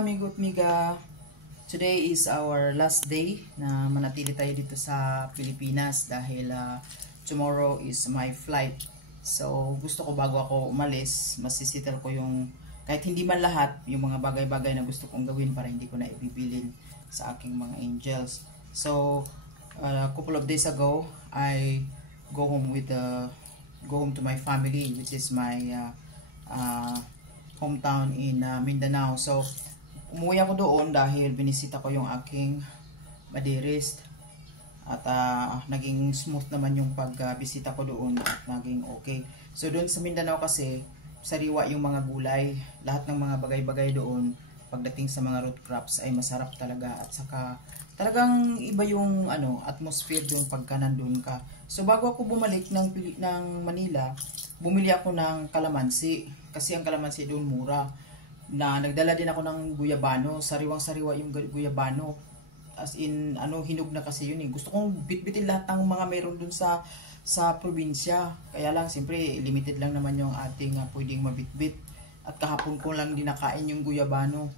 amigo at miga. Today is our last day na manatili tayo dito sa Pilipinas dahil tomorrow is my flight. So gusto ko bago ako umalis, masisitel ko yung kahit hindi man lahat, yung mga bagay-bagay na gusto kong gawin para hindi ko na ibibilin sa aking mga angels. So a couple of days ago, I go home to my family, which is my hometown in Mindanao. So umuwi ako doon dahil binisita ko yung aking madirist at naging smooth naman yung pagbisita ko doon at naging okay. So doon sa Mindanao kasi sariwa yung mga gulay, lahat ng mga bagay-bagay doon pagdating sa mga root crops ay masarap talaga at saka talagang iba yung atmosphere doon pagka nandun ka. So bago ako bumalik ng Manila, bumili ako ng kalamansi kasi ang kalamansi doon mura. Nagdala din ako ng guyabano, sariwang-sariwa yung guyabano. As in, hinog na kasi yun eh. Gusto kong bitbitin lahat ng mga meron dun sa probinsya. Kaya lang, siyempre, limited lang naman yung ating pwedeng mabitbit. At kahapon ko lang dinakain yung guyabano.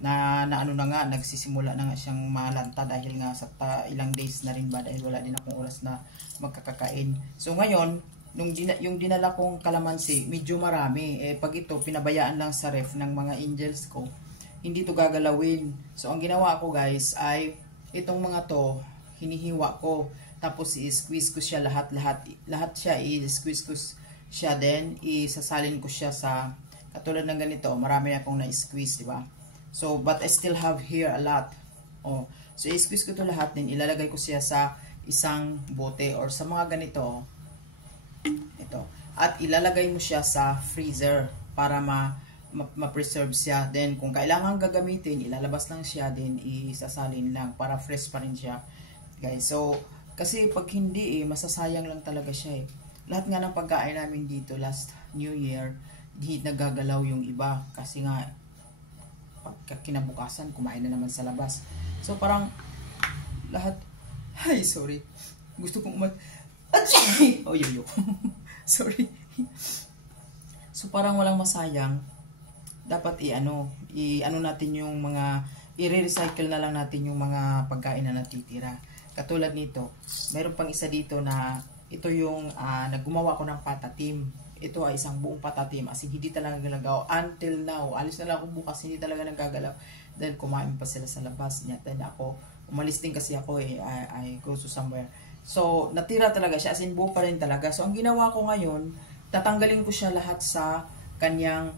Na nagsisimula na nga siyang malanta dahil nga sa ilang days na rin ba dahil wala din akong oras na magkakakain. So ngayon, yung dinala kong kalamansi, medyo marami. Pag ito, pinabayaan lang sa ref ng mga angels ko, hindi to gagalawin. So, ang ginawa ko guys, ay itong mga to, hinihiwa ko. Tapos, i-squeeze ko siya lahat siya, i-squeeze ko siya din, isasalin ko siya sa, katulad ng ganito, marami akong na-squeeze, di ba? So, but I still have here a lot. So, i-squeeze ko to lahat, din ilalagay ko siya sa isang bote or sa mga ganito, ito. At ilalagay mo siya sa freezer para ma-preserve siya. Then kung kailangan gagamitin, ilalabas lang siya, then isasalin lang para fresh pa rin siya. Guys, so kasi pag hindi masasayang lang talaga siya eh. Lahat nga ng pagkain namin dito last New Year, di nagagalaw yung iba kasi nga pagka kinabukasan kumain na naman sa labas. So parang lahat, ay sorry. Gusto kong oh, yo. Sorry. So parang walang masayang. Dapat natin yung mga i-recycle na lang natin yung mga pagkain na natitira. Katulad nito, mayroon pang isa dito na ito yung naggumawa ko ng patatim. Ito ay isang buong patatim as in, hindi talaga nagagalaw until now. Alis na lang ako bukas, hindi talaga nagagalaw dahil kumain pa sila sa labas niya. Then ako, umalis din kasi ako I go to somewhere. So, natira talaga siya, as in buo pa rin talaga. So, ang ginawa ko ngayon, tatanggalin ko siya lahat sa kanyang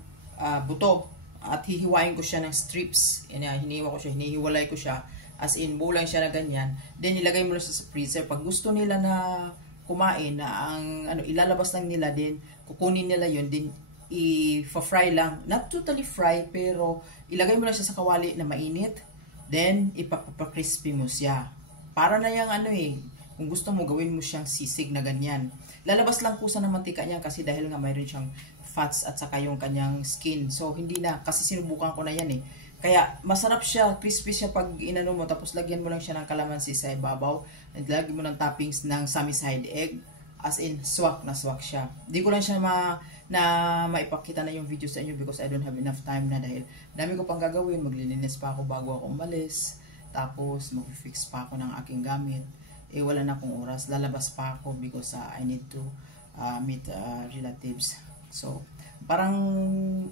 buto. At hihiwain ko siya ng strips. Hinihiwalay ko siya. As in, buo lang siya na ganyan. Then, ilagay mo lang siya sa freezer. Pag gusto nila na kumain, na ilalabas lang nila din, kukunin nila yun, din i-fry lang. Not totally fry, pero ilagay mo lang siya sa kawali na mainit. Then, ipapcrispy mo siya. Para na yung kung gusto mo, gawin mo siyang sisig na ganyan. Lalabas lang kusa ng mantika niya kasi dahil nga mayroon siyang fats at saka yung kanyang skin. So, hindi na. Kasi sinubukan ko na yan eh. Kaya, masarap siya. Crispy siya pag inano mo. Tapos, lagyan mo lang siya ng kalamansi sa ibabaw. At lagyan mo ng toppings ng sunny side egg. As in, swak na swak siya. Di ko lang siya maipakita na yung video sa inyo because I don't have enough time na dahil dami ko pang gagawin. Maglilinis pa ako bago ako umalis. Tapos, mag-fix pa ako ng aking gamit. Wala na akong oras, lalabas pa ako because I need to meet relatives. So, parang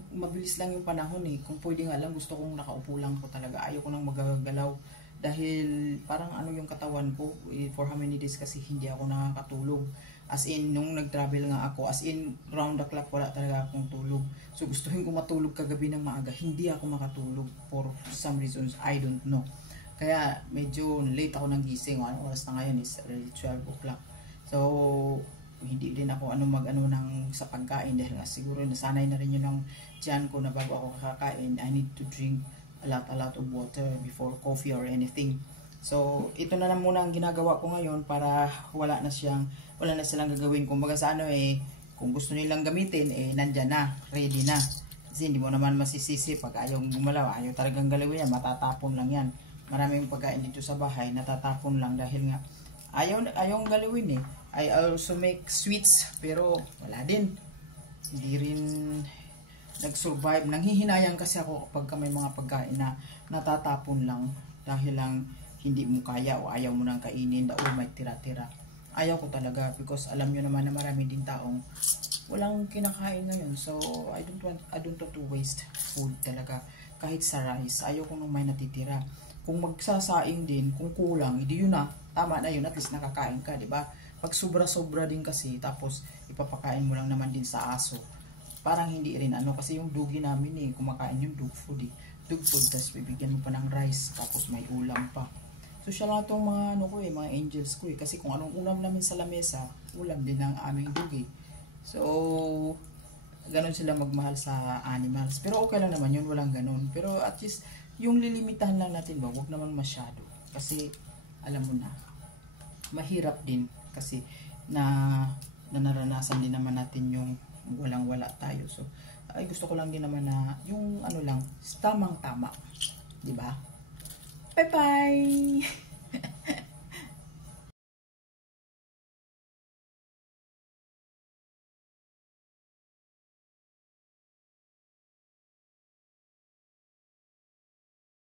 mabilis lang yung panahon eh. Kung pwede nga lang, gusto kong nakaupo lang ko talaga. Ayaw ko nang magagalaw dahil parang yung katawan ko for how many days kasi hindi ako nakakatulog. As in, nung nag-travel nga ako, as in, round the clock wala talaga akong tulog. So, gustuhin ko matulog kagabi ng maaga. Hindi ako makatulog for some reasons, I don't know. Kaya medyo late ako nang gising. Anong oras na ngayon is 12 o'clock. So, hindi din ako sa pagkain dahil siguro nasanay na rin yun ng tiyan ko na bago ako kakain, I need to drink a lot of water before coffee or anything. So, ito na lang muna ang ginagawa ko ngayon para wala na silang gagawin. Kumbaga sa kung gusto nilang gamitin, nandyan na, ready na. Kasi hindi mo naman masisisi pag ayaw gumalaw, ayaw talagang galawin yan, matatapon lang yan. Maraming pagkain dito sa bahay, natatapon lang dahil nga ayaw galawin eh. I also make sweets, pero wala din. Hindi rin nag-survive. Nanghihinayang kasi ako kapag may mga pagkain na natatapon lang dahil lang hindi mo kaya o ayaw mo nang kainin o may tira-tira. Ayaw ko talaga because alam nyo naman na marami din taong walang kinakain ngayon. So, I don't want to waste food talaga. Kahit sa rice, ayaw ko nung may natitira. Kung magsasaing din, kung kulang, hindi yun na. Tama na yun, at least nakakain ka, di ba? Pag sobra-sobra din kasi, tapos ipapakain mo lang naman din sa aso, parang hindi rin ano, kasi yung dugi namin kumakain yung dog food Dog food, tapos bibigyan mo pa ng rice, tapos may ulam pa. So siya lang itong mga ano ko mga angels ko kasi kung anong ulam namin sa lamesa, ulam din ng aming dugi. So, ganun sila magmahal sa animals. Pero okay lang naman yun, walang ganun. Pero at least, yung lilimitahan lang natin ba, wag naman masyado. Kasi, alam mo na, mahirap din. Kasi, naranasan din naman natin yung walang-wala tayo. So, ay gusto ko lang din naman na yung ano lang, tamang-tama. Diba? Bye-bye!